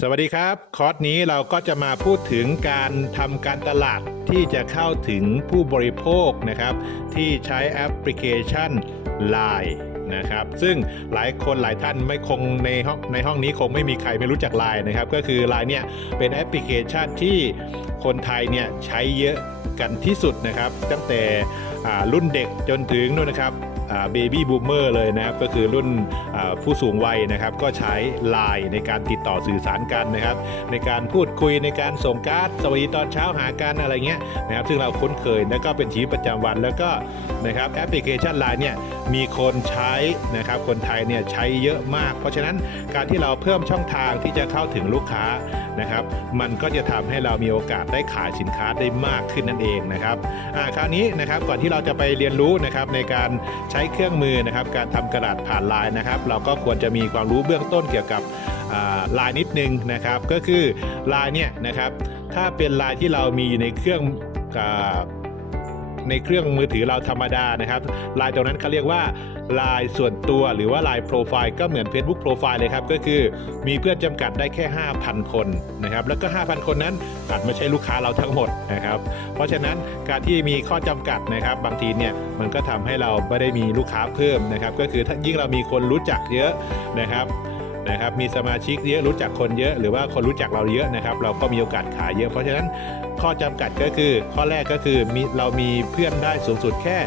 สวัสดีครับ คอร์สนี้เราก็จะมาพูดถึงการทำการตลาดที่จะเข้าถึงผู้บริโภคนะครับ ที่ใช้แอปพลิเคชัน Line นะครับ ซึ่งหลายคนหลายท่านไม่คงในห้องในห้องนี้คงไม่มีใครไม่รู้จัก Line นะครับ ก็คือ Line เนี่ยเป็นแอปพลิเคชันที่คนไทยเนี่ยใช้เยอะกันที่สุดนะครับ ตั้งแต่อ่ารุ่นเด็กจนถึงนู่นนะครับ เบบี้บูมเมอร์เลยนะครับก็คือรุ่นผู้สูงวัยนะครับก็ใช้ Line ในการติดต่อสื่อสารกันนะครับ ในการพูดคุยในการส่งการ์ดสวัสดีตอนเช้าหากันอะไรเงี้ยนะครับซึ่งเราคุ้นเคยแล้วก็เป็นชีวิตประจำวันแล้วก็นะครับแอปพลิเคชัน Line เนี่ยมีคนใช้นะครับคนไทยเนี่ยใช้เยอะมาก เพราะฉะนั้นการที่เราเพิ่มช่องทางที่จะเข้าถึงลูกค้านะครับมันก็จะทำให้เรามีโอกาสได้ขายสินค้าได้มากขึ้นนั่นเองนะครับคราวนี้นะครับก่อนที่เราจะไปเรียนรู้นะครับในการใช้เครื่องมือนะครับการทำกระดาษผ่านลายนะครับ เราก็ควรจะมีความรู้เบื้องต้นเกี่ยวกับลายนิดนึงนะครับ ก็คือลายเนี่ยนะครับถ้าเป็นลายที่เรามีอยู่ในเครื่อง ในเครื่องมือถือเราธรรมดานะครับไลน์ตรงนั้นเขาเรียกว่าไลน์ส่วนตัวหรือว่าไลน์โปรไฟล์ก็เหมือน Facebook โปรไฟล์เลยครับก็คือมีเพื่อนจำกัดได้แค่ 5,000 คนนะครับแล้วก็ 5,000 คนนั้นอาจไม่ใช่ลูกค้าเราทั้งหมดนะครับเพราะฉะนั้นการที่มีข้อจำกัดนะครับบางทีเนี่ยมันก็ทำให้เราไม่ได้มีลูกค้าเพิ่มนะครับก็คือถ้ายิ่งเรามีคนรู้จักเยอะนะครับนะครับมีสมาชิกเยอะรู้จักคนเยอะ หรือว่าคนรู้จักเราเยอะนะครับ เราก็มีโอกาสขายเยอะ เพราะฉะนั้น ข้อจำกัดก็คือ ข้อแรกก็คือมีเรามีเพื่อนได้สูงสุดแค่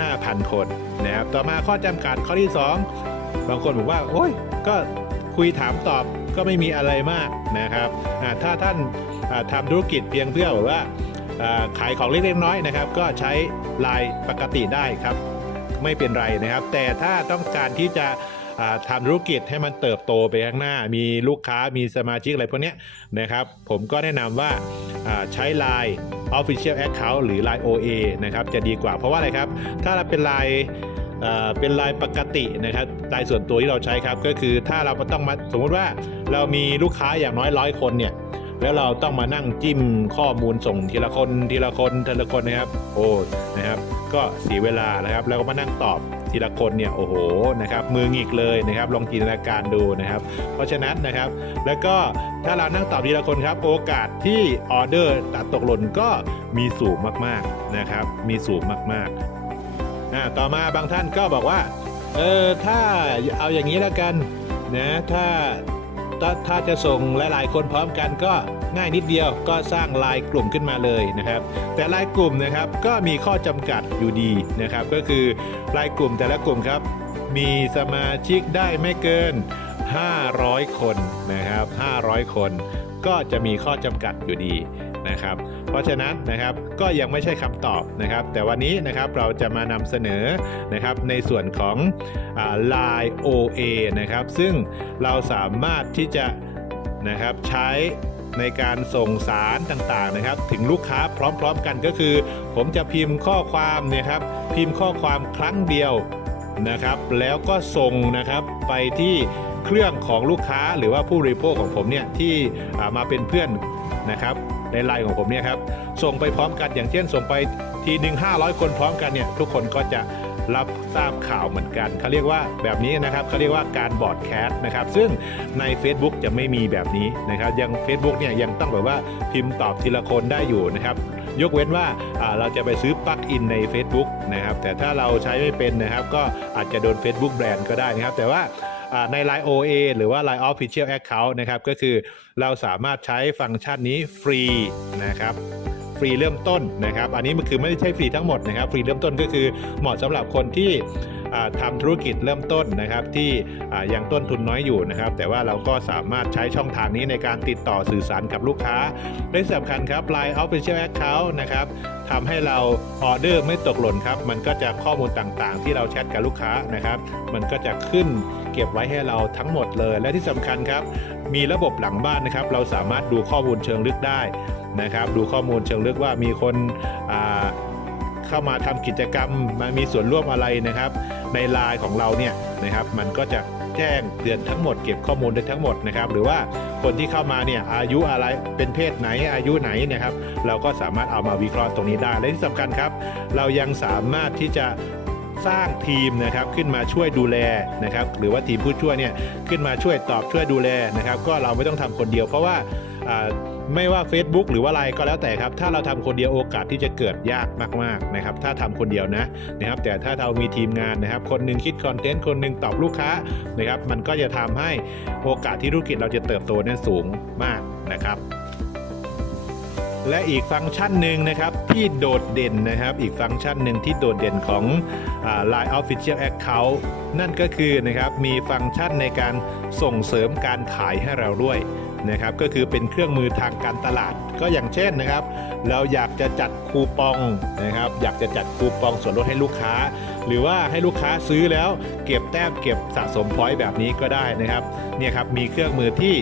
5,000 คนนะครับต่อมาข้อจำกัดข้อที่ 2 บางคนบอกว่า โอ้ยก็คุยถามตอบก็ไม่มีอะไรมากนะครับถ้าท่านอ่าทำธุรกิจเพียงเพื่อแบบว่าขายของเล็กๆน้อยๆนะครับ ก็ใช้ไลน์ปกติได้ครับ ไม่เป็นไรนะครับ แต่ถ้าต้องการที่จะ ทำธุรกิจให้มันเติบโตไปข้างหน้า มีลูกค้ามีสมาชิกอะไรพวกนี้นะครับ ผมก็แนะนำว่าใช้ Line Official Account หรือ Line OA นะครับจะดีกว่าเพราะว่าอะไรครับ ถ้าเราเป็น Line เป็นลายปกตินะครับลายส่วนตัวที่เราใช้ครับก็คือถ้าเราต้องมาสมมติว่าเรามีลูกค้าอย่างน้อยร้อยคนเนี่ยแล้วเราต้องมานั่งจิ้มข้อมูลส่งทีละคนทีละคนทีละคนนะครับ โอ้นะครับ ก็เสียเวลานะครับ แล้วก็มานั่งตอบ ทีละคนเนี่ยโอ้โหนะครับมือหงิกเลยนะครับลองจินตนาการดูนะครับ เพราะฉะนั้นนะครับ แล้วก็ถ้าเรานั่งตอบทีละคนครับโอกาสที่ออเดอร์ตัดตกหล่นก็มีสูงมากๆนะครับ มีสูงมากๆอ่าต่อมาบางท่านก็บอกว่าเออถ้าเอาอย่างนี้แล้วกันนะถ้าถ้าถ้าจะส่งหลาย ๆ คนพร้อมกันก็ ง่ายนิดเดียวก็สร้างลน์กลุ่มขึ้นมาเลยนะครับ แต่ลน์กลุ่มนะครับก็มีข้อจำกัดอยู่ดีนะครับ ก็คือลน์กลุ่มแต่ละกลุ่มครับ มีสมาชิกได้ไม่เกิน 500 คนนะครับ 500 คน ก็จะมีข้อจำกัดอยู่ดีนะครับ เพราะฉะนั้นนะครับก็ยังไม่ใช่คำตอบนะครับ แต่วันนี้นะครับเราจะมานำเสนอนะครับในส่วนของอ่า Line OA นะครับ ซึ่งเราสามารถที่จะนะครับใช้ ในการส่งสารต่างๆนะครับ ถึงลูกค้าพร้อมๆกันก็คือ ผมจะพิมพ์ข้อความเนี่ยครับพิมพ์ข้อความครั้งเดียวนะครับ แล้วก็ส่งนะครับไปที่เครื่องของลูกค้าหรือว่าผู้บริโภคของผมเนี่ยที่มาเป็นเพื่อนนะครับในไลน์ของผมเนี่ยครับส่งไปพร้อมกันอย่างเช่นส่งไปทีหนึ่ง500 คนพร้อมกันเนี่ยทุกคนก็จะ รับทราบข่าวเหมือนกันเขาเรียกว่าแบบนี้นะครับเขาเรียกว่าการบอร์ดแคสต์นะครับ ซึ่งใน Facebook จะไม่มีแบบนี้นะครับ ยัง Facebook เนี่ยยังต้องแบบว่าพิมพ์ตอบทีละคนได้อยู่นะครับยกเว้นว่าเราจะไปซื้อปลั๊กอินใน Facebook นะครับแต่ถ้าเราใช้ไม่เป็นนะครับ ก็อาจจะโดน Facebook แบรนด์ก็ได้นะครับ แต่ว่าอ่าใน Line OA หรือว่า Line Official Account นะครับ ก็คือเราสามารถใช้ฟังก์ชันนี้ฟรีนะครับ ฟรีเริ่มต้นนะครับ อันนี้มันคือไม่ได้ใช่ฟรีทั้งหมดนะครับ ฟรีเริ่มต้นก็คือเหมาะสำหรับคนที่อ่าทำธุรกิจเริ่มต้นนะครับที่ยังต้นทุนน้อยอยู่นะครับ แต่ว่าเราก็สามารถใช้ช่องทางนี้ในการติดต่อสื่อสารกับลูกค้าและที่สำคัญครับ Line Official Account นะครับทำให้เราออเดอร์ไม่ตกหล่นครับ มันก็จะข้อมูลต่างๆ ที่เราแชทกับลูกค้านะครับ มันก็จะขึ้นเก็บไว้ให้เราทั้งหมดเลย และที่สำคัญครับ มีระบบหลังบ้านนะครับ เราสามารถดูข้อมูลเชิงลึกได้ นะครับ ดูข้อมูลเชิงลึกว่ามีคนเข้ามาทำกิจกรรมมามีส่วนร่วมอะไรนะครับ ในไลน์ของเราเนี่ยนะครับ มันก็จะแจ้งเตือนทั้งหมดเก็บข้อมูลได้ทั้งหมดนะครับ หรือว่าคนที่เข้ามาเนี่ยอายุอะไรเป็นเพศไหนอายุไหนนะครับ เราก็สามารถเอามาวิเคราะห์ตรงนี้ได้และที่สำคัญครับ เรายังสามารถที่จะ สร้างทีมนะครับขึ้นมาช่วยดูแลนะครับหรือว่าทีมผู้ช่วยเนี่ยขึ้นมาช่วยตอบช่วยดูแลนะครับก็เราไม่ต้องทำคนเดียวเพราะว่าไม่ว่า Facebook หรือว่าอะไรก็แล้วแต่ครับ ถ้าเราทำคนเดียวโอกาสที่จะเกิดยากมากๆนะครับ ถ้าทำคนเดียวนะนะครับ แต่ถ้าเรามีทีมงานนะครับ คนหนึ่งคิดคอนเทนต์คนหนึ่งตอบลูกค้านะครับ มันก็จะทำให้โอกาสที่ธุรกิจเราจะเติบโตนี่ยสูงมากนะครับ และอีกฟังก์ชันหนึ่งนะครับที่โดดเด่นนะครับ อีกฟังก์ชันหนึ่งที่โดดเด่นของ Line Official Account นั่นก็คือนะครับมีฟังก์ชันในการส่งเสริมการขายให้เราด้วยนะครับก็คือเป็นเครื่องมือทางการตลาดก็อย่างเช่นนะครับ เราอยากจะจัดคูปองนะครับ อยากจะจัดคูปองส่วนลดให้ลูกค้า หรือว่าให้ลูกค้าซื้อแล้วเก็บแต้มเก็บสะสมพอยต์แบบนี้ก็ได้นะครับเนี่ยครับมีเครื่องมือที่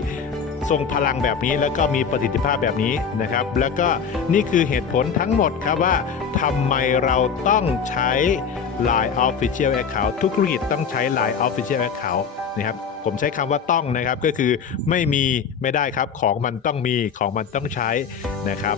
ทรงพลังแบบนี้ แล้วก็มีประสิทธิภาพแบบนี้นะครับ แล้วก็นี่คือเหตุผลทั้งหมดครับว่าทำไมเราต้องใช้ Line Official Account ทุกธุรกิจต้องใช้ Line Official Account นะครับผมใช้คำว่าต้องนะครับก็คือไม่มีไม่ได้ครับของมันต้องมีของมันต้องใช้นะครับ